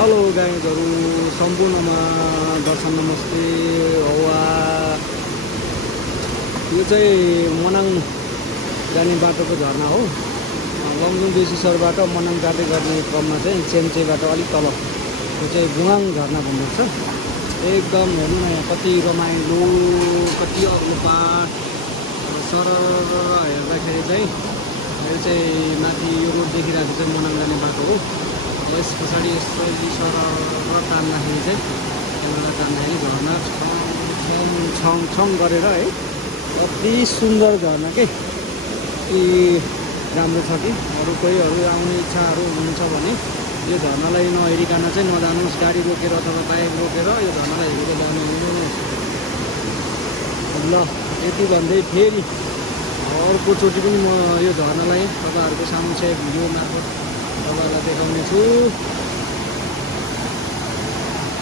Hello गाइजहरू सम्पूर्णमा दर्शन नमस्ते हवा। यो चाहिँ मनाङ जाने बाटोको झरना हो। लमजुङ बेसीसरबाट मनाङ जाँदै गर्ने क्रममा चाहिँ चेम्चेबाट अलिक तल यो चाहिँ बुवाङ झरना भन्दैछ। एकदम हेर्नु न यहाँ कति रमाइलो, कति अग्लो पाठ सरर हेर्दाखेरि चाहिँ यो चाहिँ माथि यो रोड देखिरहेको चाहिँ मनाङ जाने बाटो हो। यस पछाडि यस्तो सरर तान्दाखेरि चाहिँ क्यामेरा तान्दाखेरि झर्ना छङ छङ गरेर है अति सुन्दर झर्ना के राम्रो छ कि अरू कोही आउने इच्छाहरू हुन्छ भने यो झर्नालाई नहेरिकन चाहिँ नजानुहोस्। गाडी रोकेर अथवा बाइक रोकेर यो झर्नालाई हेरेर जानुहोस्। ल यति भन्दै फेरि अर्कोचोटि पनि म यो झर्नालाई तपाईँहरूको सामु चाहिँ भिडियो मार्फत तपाईँहरूलाई देखाउने छु।